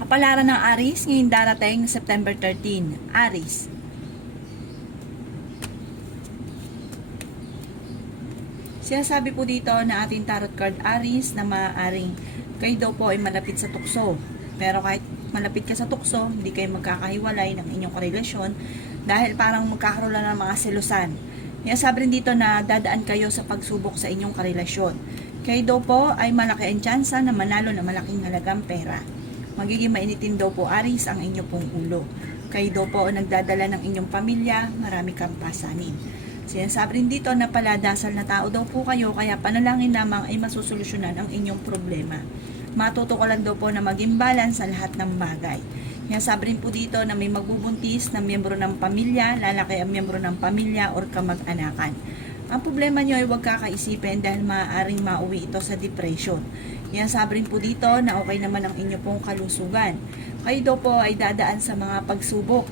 Kapalaran ng Aries ngayong darating na September 13. Aries. Sinasabi po dito na ating tarot card Aries na maaaring kayo daw po ay malapit sa tukso. Pero kahit malapit ka sa tukso, hindi kayo magkakahiwalay ng inyong karelasyon dahil parang magkakaroon lang ng mga selusan. Sinasabi rin dito na dadaan kayo sa pagsubok sa inyong karelasyon. Kayo daw po ay malaki ang tsansa na manalo na malaking halagang pera. Magiging mainitin daw po Aries ang inyo pong ulo. Kayo daw po nagdadala ng inyong pamilya, marami kang pasanin. Sinasabi rin dito na paladasal na tao daw po kayo, kaya panalangin lamang ay masusolusyonan ang inyong problema. Matutukolan daw po na maging balance sa lahat ng bagay. Sinasabi rin po dito na may magbubuntis na miyembro ng pamilya, lalaki ang miyembro ng pamilya or kamag-anakan. Ang problema nyo ay huwag kakaisipin dahil maaaring mauwi ito sa depression. Sinasabi rin po dito na okay naman ang inyo pong kalusugan. Kayo daw po ay dadaan sa mga pagsubok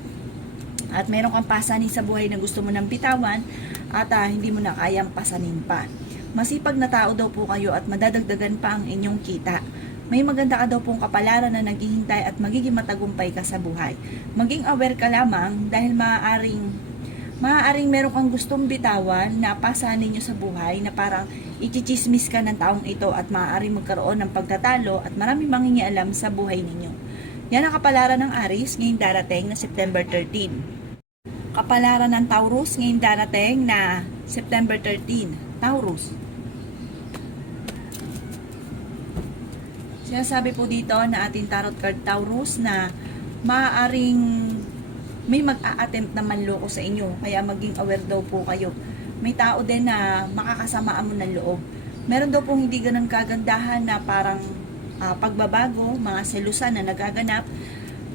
at meron kang pasanin sa buhay na gusto mo nang bitawan at hindi mo na kayang pasanin pa. Masipag na tao daw po kayo at madadagdagan pa ang inyong kita. May maganda ka daw pong kapalaran na naghihintay at magiging matagumpay ka sa buhay. Maging aware ka lamang dahil maaaring meron kang gustong bitawan na pasanin nyo sa buhay na parang ichichismis ka ng taong ito at maaaring magkaroon ng pagtatalo at maraming mangingialam sa buhay ninyo. Yan ang kapalaran ng Aries ngayong darating na September 13. Kapalaran ng Taurus ngayong darating na September 13. Taurus. Sinasabi po dito na ating tarot card Taurus na maaaring may mag-a-attempt na manloko sa inyo, kaya maging aware daw po kayo. May tao din na makakasamaan mo ng loob. Meron daw pong hindi ganun kagandahan na parang pagbabago, mga selusan na nagaganap.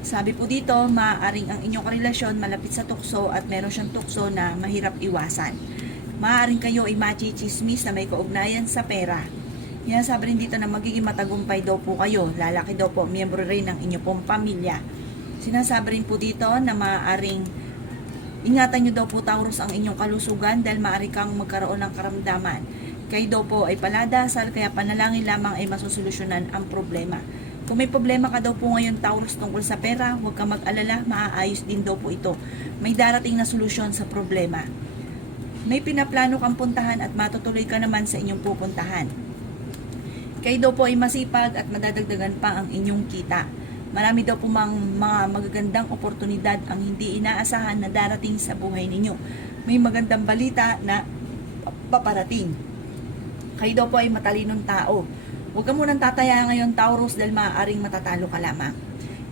Sabi po dito, maaaring ang inyong karelasyon malapit sa tukso at meron siyang tukso na mahirap iwasan. Maaaring kayo ay machichismis na may kaugnayan sa pera. Yan, sabi rin dito na magiging matagumpay daw po kayo. Lalaki daw po, miyembro rin ng inyong pong pamilya. Sinasabi rin po dito na maaaring ingatan nyo daw po Taurus ang inyong kalusugan dahil maaari kang magkaroon ng karamdaman. Kayo daw po ay paladasal kaya panalangin lamang ay masusolusyonan ang problema. Kung may problema ka daw po ngayon Taurus tungkol sa pera, huwag ka mag-alala, maaayos din daw po ito. May darating na solusyon sa problema. May pinaplano kang puntahan at matutuloy ka naman sa inyong pupuntahan. Kayo daw po ay masipag at madadagdagan pa ang inyong kita. Marami daw po mga magagandang oportunidad ang hindi inaasahan na darating sa buhay ninyo. May magandang balita na paparating. Kayo daw po ay matalinong tao. Huwag ka munang tataya ngayon Taurus dahil maaaring matatalo ka lamang.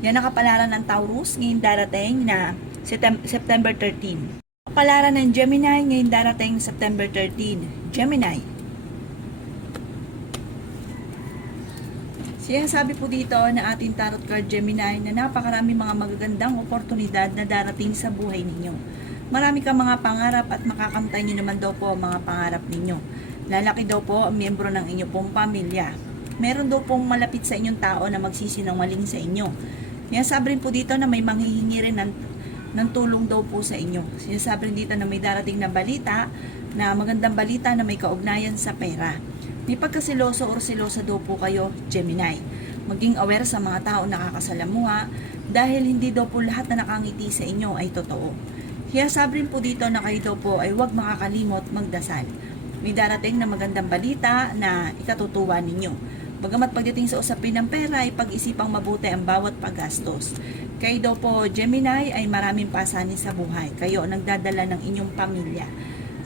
Yan ang kapalaran ng Taurus ngayong darating na September 13. Kapalaran ng Gemini ngayong darating September 13. Gemini. Sinasabi po dito na ating tarot card Gemini na napakarami mga magagandang oportunidad na darating sa buhay ninyo. Marami kang mga pangarap at makakamtay nyo naman daw po ang mga pangarap ninyo. Lalaki daw po ang miyembro ng inyong pong pamilya. Meron daw pong malapit sa inyong tao na magsisinungaling sa inyo. Sinasabi rin po dito na may manghihingi rin ng tulong daw po sa inyo. Sinasabi rin dito na may darating na balita, na magandang balita na may kaugnayan sa pera. May pagkasiloso or silosa daw po kayo, Gemini. Maging aware sa mga tao nakakasalamuha dahil hindi daw po lahat na nakangiti sa inyo ay totoo. Kaya sabi rin po dito na kayo daw po ay huwag makakalimot magdasal. May darating na magandang balita na ikatutuwa ninyo. Bagamat pagdating sa usapin ng pera ay pag-isipang mabuti ang bawat paggastos. Kayo daw po, Gemini, ay maraming pasanin sa buhay. Kayo ang nagdadala ng inyong pamilya.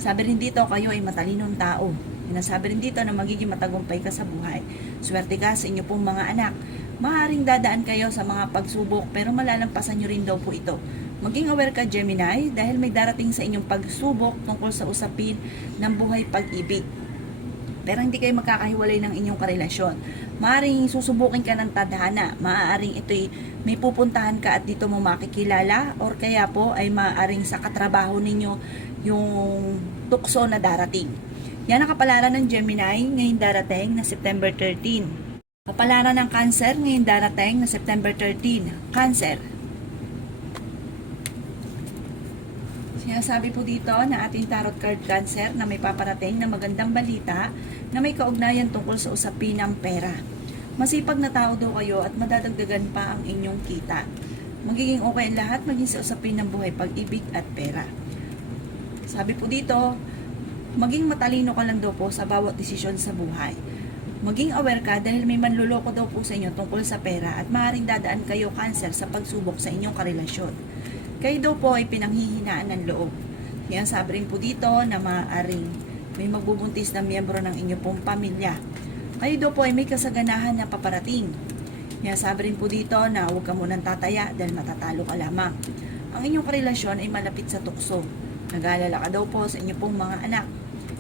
Sabi rin dito, kayo ay matalinong tao. Sinasabi rin dito na magiging matagumpay ka sa buhay. Swerte ka sa inyo pong mga anak. Maaaring dadaan kayo sa mga pagsubok pero malalampasan nyo rin daw po ito. Maging aware ka Gemini dahil may darating sa inyong pagsubok tungkol sa usapin ng buhay pag-ibig. Pero hindi kayo magkakahiwalay ng inyong karelasyon. Maaaring susubukin ka ng tadhana. Maaaring ito'y may pupuntahan ka at dito mo makikilala or kaya po ay maaaring sa katrabaho ninyo yung tukso na darating. Yan ang kapalaran ng Gemini ngayong darating na September 13. Kapalaran ng Cancer ngayong darating na September 13. Cancer. Sinasabi po dito na ating tarot card Cancer na may paparating na magandang balita na may kaugnayan tungkol sa usapin ng pera. Masipag na tao daw kayo at madadagdagan pa ang inyong kita. Magiging okay ang lahat, maging sa usapin ng buhay, pag-ibig at pera. Sabi po dito, maging matalino ka lang daw po sa bawat desisyon sa buhay. Maging aware ka dahil may manluloko daw po sa inyo tungkol sa pera at maaaring dadaan kayo cancer sa pagsubok sa inyong karelasyon. Kayo daw po ay pinanghihinaan ng loob. Yan sabi rin po dito na maaaring may magbubuntis na miyembro ng inyong pong pamilya. Kayo daw po ay may kasaganahan na paparating. Yan sabi rin po dito na huwag ka munang tataya dahil matatalo ka lamang. Ang inyong karelasyon ay malapit sa tukso. Nag-aalala ka daw po sa inyong pong mga anak.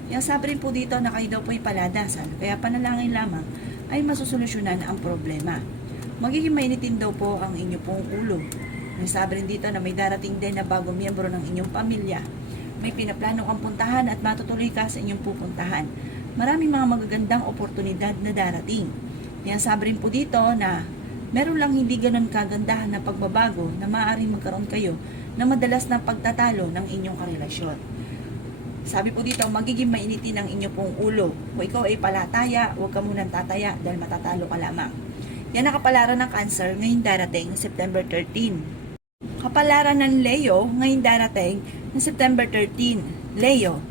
Yan sabi rin po dito na kayo daw po ay paladasan, kaya panalangin lamang ay masusolusyonan ang problema. Magiging mainitin daw po ang inyong pong ulo. May sabi rin dito na may darating din na bagong miyembro ng inyong pamilya. May pinaplano kang puntahan at matutuloy ka sa inyong pupuntahan. Maraming mga magagandang oportunidad na darating. Yan sabi rin po dito na meron lang hindi ganun kagandahan na pagbabago na maaaring magkaroon kayo na madalas na pagtatalo ng inyong karelasyon. Sabi po dito, magiging mainitin ang inyong pong ulo. Kung ikaw ay palataya, huwag ka munang tataya dahil matatalo ka lamang. Yan ang kapalaran ng Cancer ngayong darating September 13. Kapalaran ng Leo ngayong darating na September 13. Leo.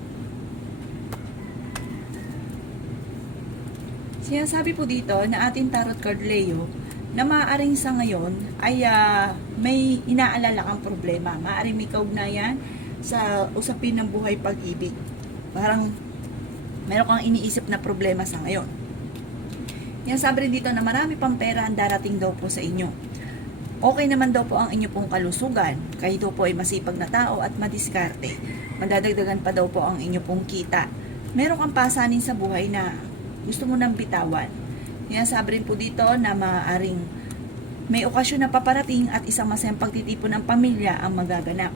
Sinasabi po dito na ating tarot card Leo na maaaring sa ngayon ay may inaalala kang problema. Maaaring may kaugnayan sa usapin ng buhay pag-ibig. Parang meron kang iniisip na problema sa ngayon. Yan sabi rin dito na marami pang pera ang darating daw po sa inyo. Okay naman daw po ang inyo pong kalusugan. Kayo daw po ay masipag na tao at madiskarte. Madadagdagan pa daw po ang inyo pong kita. Meron kang pasanin sa buhay na gusto mo nang bitawan. Yan sabi rin po dito na maaaring may okasyon na paparating at isang masayang pagtitipon ng pamilya ang magaganap.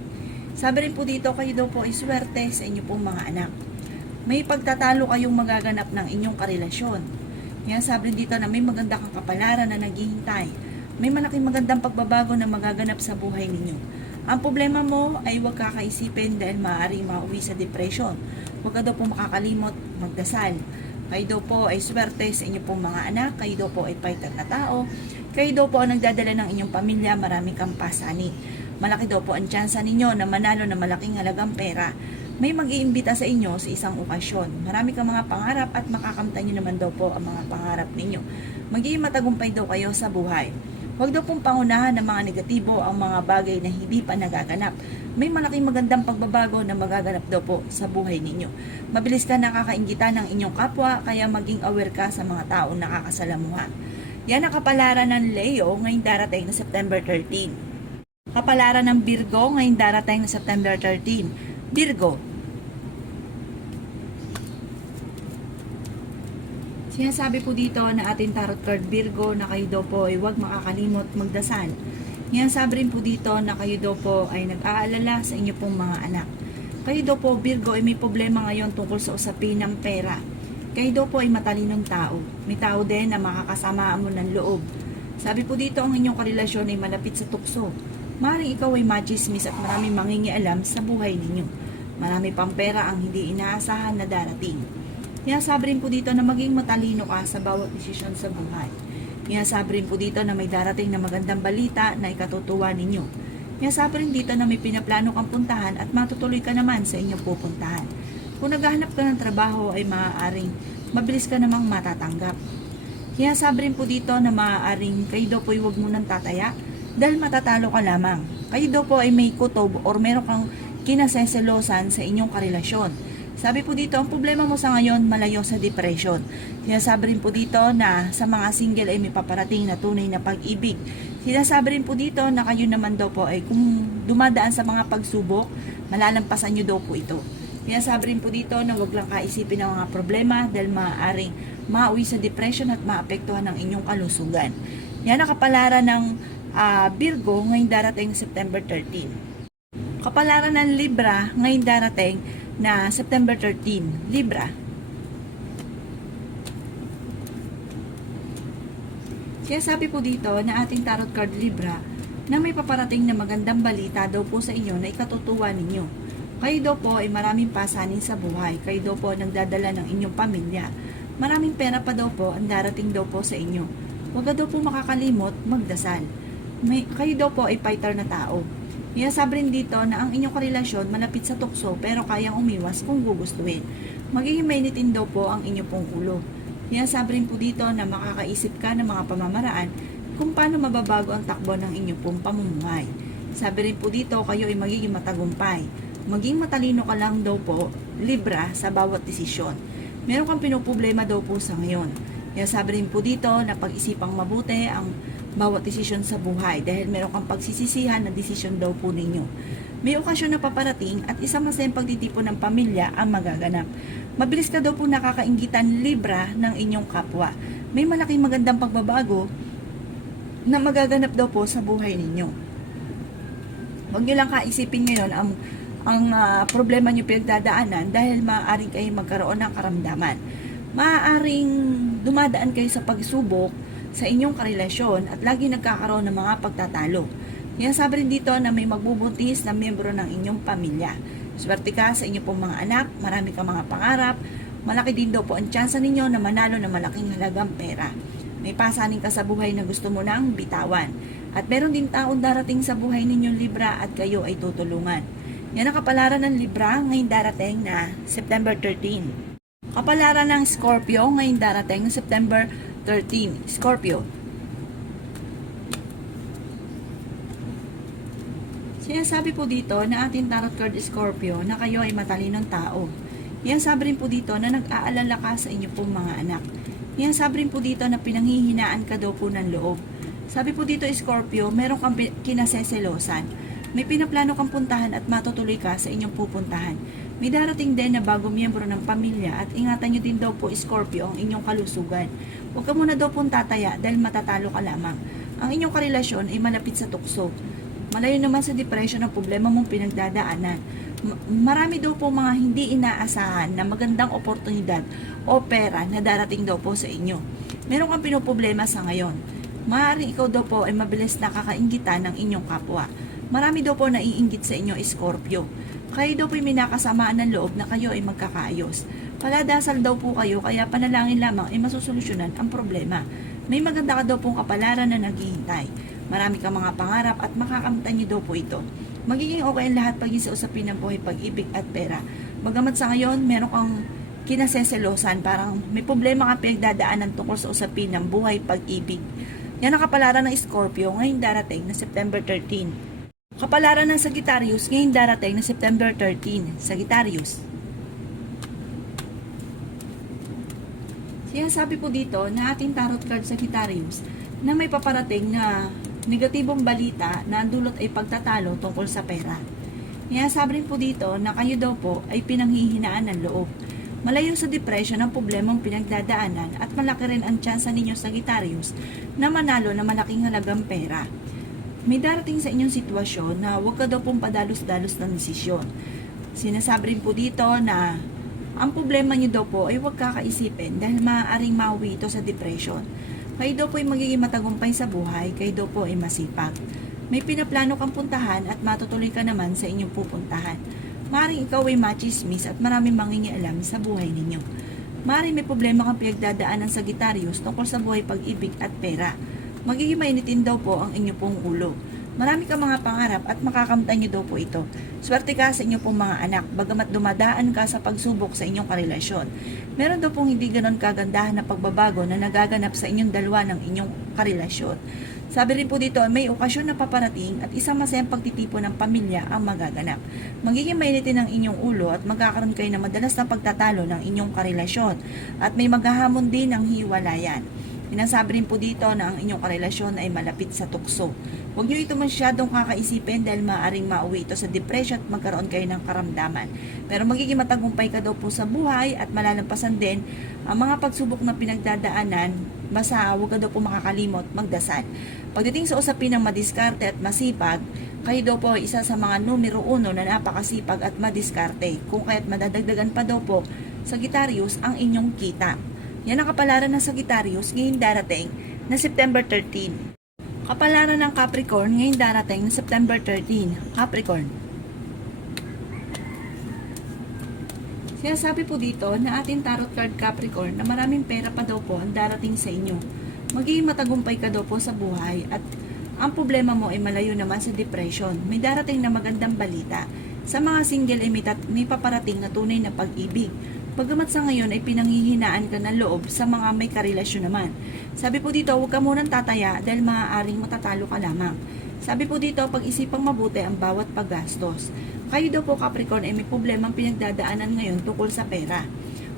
Sabi rin po dito, kayo daw po ay swerte sa inyo pong mga anak. May pagtatalo kayong magaganap ng inyong karelasyon. Yan sabi rin dito na may maganda kang kapalaran na naghihintay. May malaking magandang pagbabago na magaganap sa buhay ninyo. Ang problema mo ay huwag kakaisipin dahil maaaring mauwi sa depression. Huwag ka daw po makakalimot magdasal. Kayo daw po ay swerte sa inyo pong mga anak. Kayo daw po ay paytag na tao. Kayo daw po ang nagdadala ng inyong pamilya. Marami kang pasanin. Malaki daw po ang tsansa ninyo na manalo na malaking halagang pera. May mag-iimbita sa inyo sa isang okasyon. Marami kang mga pangarap at makakamtan nyo naman daw po ang mga pangarap ninyo. Magiging matagumpay daw kayo sa buhay. Huwag daw pong pangunahan ng mga negatibo ang mga bagay na hindi pa nagaganap. May malaking magandang pagbabago na magaganap daw po sa buhay ninyo. Mabilis ka nakakainggitan ng inyong kapwa, kaya maging aware ka sa mga taong nakakasalamuha. Yan ang kapalaran ng Leo ngayong darating na September 13. Kapalaran ng Virgo ngayong darating na September 13. Virgo. Sinasabi po dito na ating tarot card Virgo na kayo daw po ay huwag makakalimot magdasal. Yan sabi rin po dito na kayo daw po ay nag-aalala sa inyo pong mga anak. Kayo daw po Virgo ay may problema ngayon tungkol sa usapin ng pera. Kayo daw po ay matalinong tao. May tao din na makakasamaan mo ng loob. Sabi po dito ang inyong karelasyon ay malapit sa tukso. Maaaring ikaw ay machismis at maraming mangingialam sa buhay ninyo. Marami pang pera ang hindi inaasahan na darating. Kaya sabi rin po dito na maging matalino ka sa bawat desisyon sa buhay. Kaya sabi rin po dito na may darating na magandang balita na ikatutuwa ninyo. Kaya sabi rin dito na may pinaplano kang puntahan at matutuloy ka naman sa inyong pupuntahan. Kung naghahanap ka ng trabaho ay maaaring mabilis ka namang matatanggap. Kaya sabi rin po dito na maaaring kayo daw po ay huwag munang tataya dahil matatalo ka lamang. Kayo daw po ay may kutob or meron kang kinaseselosan sa inyong karelasyon. Sabi po dito, ang problema mo sa ngayon malayo sa depression. Sinasabi rin po dito na sa mga single ay may paparating na tunay na pag-ibig. Sinasabi rin po dito na kayo naman daw po ay kung dumadaan sa mga pagsubok, malalampasan nyo daw po ito. Sinasabi rin po dito na huwag lang kaisipin ng mga problema dahil maaaring mauwi sa depression at maapektuhan ng inyong kalusugan. Yan ang kapalaran ng Virgo ngayong darating September 13. Kapalaran ng Libra ngayong darating na September 13. Libra. Kaya sabi po dito na ating tarot card Libra na may paparating na magandang balita daw po sa inyo na ikatutuwa ninyo. Kayo daw po ay maraming pasanin sa buhay. Kayo daw po nagdadala ng inyong pamilya. Maraming pera pa daw po ang darating daw po sa inyo. Huwag ka daw po makakalimot magdasal. Kayo daw po ay fighter na tao. Sabi rin dito na ang inyong karelasyon malapit sa tukso pero kayang umiwas kung gugustuhin. Magiging mainitin daw po ang inyong pong ulo. Sabi rin po dito na makakaisip ka ng mga pamamaraan kung paano mababago ang takbo ng inyong pong pamumuhay. Sabi rin po dito, kayo ay magiging matagumpay. Maging matalino ka lang daw po, Libra, sa bawat desisyon. Meron kang pinoproblema daw po sa ngayon. Sabi rin po dito na pag-isipang mabuti ang bawat desisyon sa buhay dahil meron kang pagsisisihan na desisyon daw po ninyo. May okasyon na paparating at isang masayang pagtitipon ng pamilya ang magaganap. Mabilis ka daw po nakakainggitan, Libra, ng inyong kapwa. May malaking magandang pagbabago na magaganap daw po sa buhay ninyo. Huwag nyo lang kaisipin ngayon ang problema nyo pinagdadaanan dahil maaaring kayo magkaroon ng karamdaman. Maaaring dumadaan kayo sa pagsubok sa inyong karelasyon at lagi nagkakaroon ng mga pagtatalo. Sabi rin dito na may magbubuntis na miyembro ng inyong pamilya. Swerte ka sa inyong pong mga anak, marami kang mga pangarap, malaki din daw po ang tsansa ninyo na manalo ng malaking halagang pera. May pasanin ka sa buhay na gusto mo nang bitawan. At meron din taon darating sa buhay ninyong Libra at kayo ay tutulungan. Yan ang kapalaran ng Libra ngayong darating na September 13. Kapalaran ng Scorpio ngayong darating na September 13. Scorpio. Sinasabi po dito na ating tarot card Scorpio na kayo ay matalinong tao. Sabi rin po dito na nag-aalala ka sa inyo pong mga anak. Sabi rin po dito na pinanghihinaan ka daw po ng loob. Sabi po dito Scorpio, meron kang kinaseselosan. May pinaplano kang puntahan at matutuloy ka sa inyong pupuntahan. May darating din na bagong miyembro ng pamilya at ingatan nyo din daw po Scorpio ang inyong kalusugan. Huwag ka muna daw pong tataya dahil matatalo ka lamang. Ang inyong karelasyon ay malapit sa tukso. Malayo naman sa depression ang problema mong pinagdadaanan. Marami daw po mga hindi inaasahan na magandang oportunidad o pera na darating daw po sa inyo. Meron kang pinoproblema sa ngayon. Maaaring ikaw daw po ay mabilis nakakainggitan ng inyong kapwa. Marami daw po naiinggit sa inyo Scorpio. Kayo daw po may nakasamaan ng loob na kayo ay magkakaayos. Paladasal daw po kayo kaya panalangin lamang ay masusolusyonan ang problema. May maganda ka daw pong kapalaran na naghihintay. Marami kang mga pangarap at makakamtan niyo daw po ito. Magiging okay ang lahat paging sa usapin ng buhay, pag-ibig at pera. Bagamat sa ngayon, meron kang kinaseselosan, parang may problema kang pinagdadaanan tungkol sa usapin ng buhay, pag-ibig. Yan ang kapalaran ng Scorpio ngayong darating na September 13. Kapalaran ng Sagittarius ngayong darating na September 13. Sagittarius. Sabi po dito na ating tarot card Sagittarius na may paparating na negatibong balita na ang dulot ay pagtatalo tungkol sa pera. Sabi rin po dito na kayo daw po ay pinanghihinaan ng loob. Malayo sa depression ang problemang pinagdadaanan at malaki rin ang tsansa ninyo Sagittarius na manalo na malaking halagang pera. May darating sa inyong sitwasyon na huwag ka daw pong padalos-dalos ng desisyon. Sinasabi rin po dito na ang problema nyo daw po ay huwag kakaisipin dahil maaaring mauwi ito sa depression. Kayo daw po ay magiging matagumpay sa buhay, kayo daw po ay masipag. May pinaplano kang puntahan at matutuloy ka naman sa inyong pupuntahan. Maaaring ikaw ay machismis at maraming mangingialam sa buhay ninyo. Maaaring may problema kang pinagdadaanan sa Sagittarius tungkol sa buhay, pag-ibig at pera. Magiging mainitin daw po ang inyong pong ulo. Marami kang mga pangarap at makakamtan nyo daw po ito. Swerte ka sa inyong pong mga anak, bagamat dumadaan ka sa pagsubok sa inyong karelasyon. Meron daw pong hindi ganon kagandahan na pagbabago na nagaganap sa inyong dalawa ng inyong karelasyon. Sabi rin po dito, may okasyon na paparating at isang masayang pagtitipon ng pamilya ang magaganap. Magiging mainitin ang inyong ulo at magkakaroon kayo ng madalas na pagtatalo ng inyong karelasyon. At may maghahamon din ng hiwalayan. Sinasabi rin po dito na ang inyong karelasyon ay malapit sa tukso. Huwag nyo ito masyadong kakaisipin dahil maaaring mauwi ito sa depression at magkaroon kayo ng karamdaman. Pero magiging matagumpay ka daw po sa buhay at malalampasan din ang mga pagsubok na pinagdadaanan. Basta huwag ka daw po makakalimot magdasal. Pagdating sa usapin ng madiskarte at masipag, kayo daw po ay isa sa mga numero 1 na napakasipag at madiskarte. Kung kaya't madadagdagan pa daw po Sagittarius ang inyong kita. Yan ang kapalaran ng Sagittarius ngayong darating na September 13. Kapalaran ng Capricorn ngayong darating na September 13. Capricorn. Sinasabi po dito na ating tarot card Capricorn na maraming pera pa daw po ang darating sa inyo. Magiging matagumpay ka daw po sa buhay at ang problema mo ay malayo naman sa depression. May darating na magandang balita. Sa mga single ay may paparating na tunay na pag-ibig. Bagamat sa ngayon ay pinanghihinaan ka ng loob sa mga may karelasyon naman. Sabi po dito, huwag ka munang tataya dahil maaaring matatalo ka lamang. Sabi po dito, pag-isipang mabuti ang bawat paggastos. Kayo daw po Capricorn ay may problemang pinagdadaanan ngayon tungkol sa pera.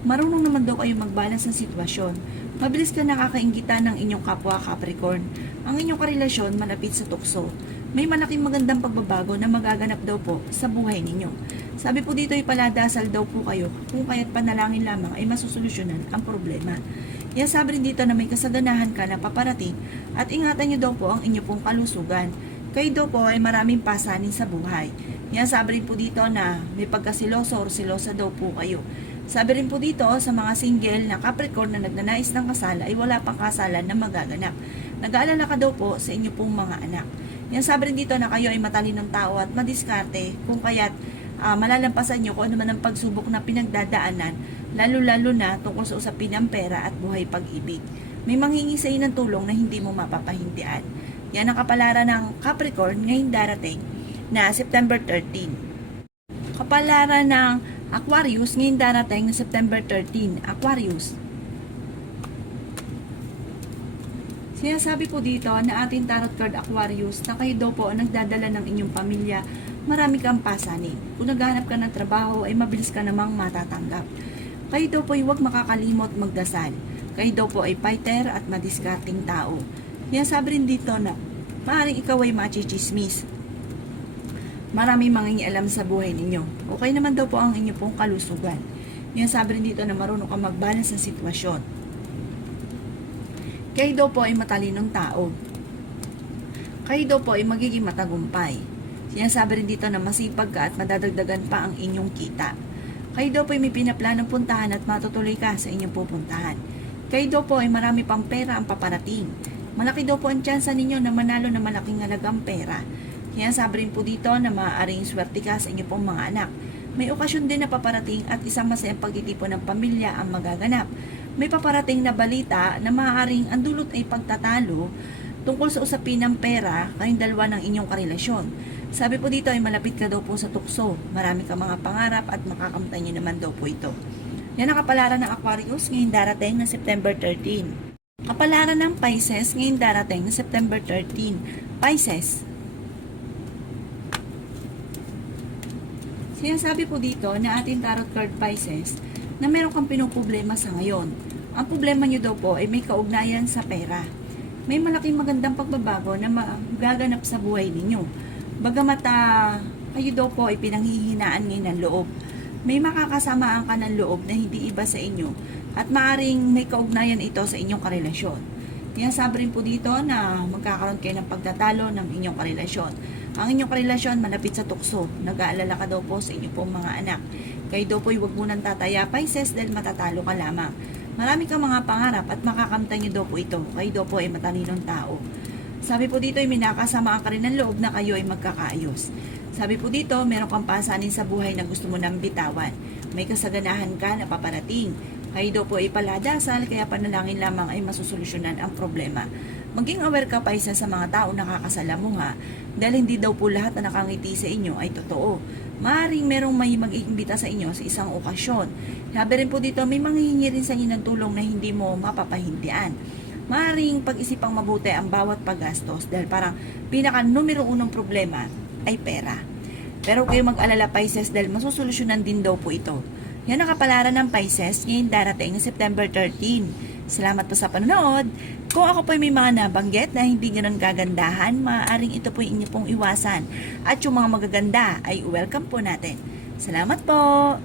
Marunong naman daw kayo mag-balance ng sitwasyon. Mabilis ka nakakainggitan ng inyong kapwa Capricorn. Ang inyong karelasyon malapit sa tukso. May malaking magandang pagbabago na magaganap daw po sa buhay ninyo. Sabi po dito ay paladasal daw po kayo kung kaya't panalangin lamang ay masusolusyonan ang problema. Sabi rin dito na may kasaganahan ka na paparating at ingatan nyo daw po ang inyo pong kalusugan. Kayo daw po ay maraming pasanin sa buhay. Sabi rin po dito na may pagkasiloso o silosa daw po kayo. Sabi rin po dito sa mga single na Capricorn na nagnanais ng kasal ay wala pang kasalan na magaganap. Nag-aalala ka daw po sa inyo pong mga anak. Sabi rin dito na kayo ay matalinong tao at madiskarte kung kaya't malalampasan nyo kung ano man ang pagsubok na pinagdadaanan, lalo-lalo na tungkol sa usapin ng pera at buhay pag-ibig. May manghingi sa inyo ng tulong na hindi mo mapapahindian. Yan ang kapalaran ng Capricorn ngayong darating na September 13. Kapalaran ng Aquarius ngayong darating na September 13. Aquarius. Sinasabi po dito na ating tarot card Aquarius na kayo daw po ang nagdadala ng inyong pamilya, marami kang pasanin. Kung naghahanap ka ng trabaho ay mabilis ka namang matatanggap. Kayo daw po ay huwag makakalimot magdasal. Kayo daw po ay fighter at madiskarting tao. Sabi rin dito na maaaring ikaw ay machichismis. Marami mangingialam sa buhay ninyo. Okay naman daw po ang inyo pong kalusugan. Sabi rin dito na marunong ka mag-balance ng sitwasyon. Kayo daw po ay matalinong tao. Kayo daw po ay magiging matagumpay. Sinasabi rin dito na masipag ka at madadagdagan pa ang inyong kita. Kayo daw po ay may pinaplanong puntahan at matutuloy ka sa inyong pupuntahan. Kayo daw po ay marami pang pera ang paparating. Malaki daw po ang tsansa ninyo na manalo na malaking halagang pera. Sinasabi rin po dito na maaaring swerte ka sa inyong pong mga anak. May okasyon din na paparating at isang masayang pagtitipon ng pamilya ang magaganap. May paparating na balita na maaaring ang dulot ay pagtatalo tungkol sa usapin ng pera kayong dalawa ng inyong karelasyon. Sabi po dito ay malapit ka daw po sa tukso. Marami ka mga pangarap at makakamtan nyo naman daw po ito. Yan ang kapalaran ng Aquarius ngayong darating na September 13. Kapalaran ng Pisces ngayong darating na September 13. Pisces. Sinasabi po dito na ating tarot card Pisces na meron kang pinoproblema sa ngayon. Ang problema nyo daw po ay may kaugnayan sa pera. May malaking magandang pagbabago na magaganap sa buhay ninyo. Bagamat kayo daw po ay pinanghihinaan ngayon ng loob. May makakasamaan ka ng loob na hindi iba sa inyo at maaring may kaugnayan ito sa inyong karelasyon. Sabi rin po dito na magkakaroon kayo ng pagtatalo ng inyong karelasyon. Ang inyong karelasyon malapit sa tukso. Nag-aalala ka daw po sa inyong pong mga anak. Kayo daw po ay huwag munang tataya Pisces dahil matatalo ka lamang. Marami kang mga pangarap at makakamtan nyo daw po ito. Kayo daw po ay matalinong tao. Sabi po dito ay may nakasamaan ka rin ng loob na kayo ay magkakaayos. Sabi po dito, meron kang pasanin sa buhay na gusto mo nang bitawan. May kasaganahan ka na paparating. Kayo daw po ay paladasal, kaya panalangin lamang ay masusolusyonan ang problema. Maging aware ka pa isa sa mga tao na kakasalamuha dahil hindi daw po lahat na nakangiti sa inyo ay totoo. Maaaring merong may mag-iimbita sa inyo sa isang okasyon. Sabi rin po dito, may manghihingi rin sa inyo ng tulong na hindi mo mapapahindian. Maaaring pag-isipang mabuti ang bawat paggastos dahil parang pinaka numero unong problema ay pera. Pero kayo mag-alala Pisces dahil masusolusyonan din daw po ito. Yan ang kapalaran ng Pisces ngayong darating ng September 13. Salamat po sa panonood. Kung ako po may mga nabanggit na hindi ganun kagandahan, maaaring ito po inyo pong iwasan. At yung mga magaganda ay welcome po natin. Salamat po!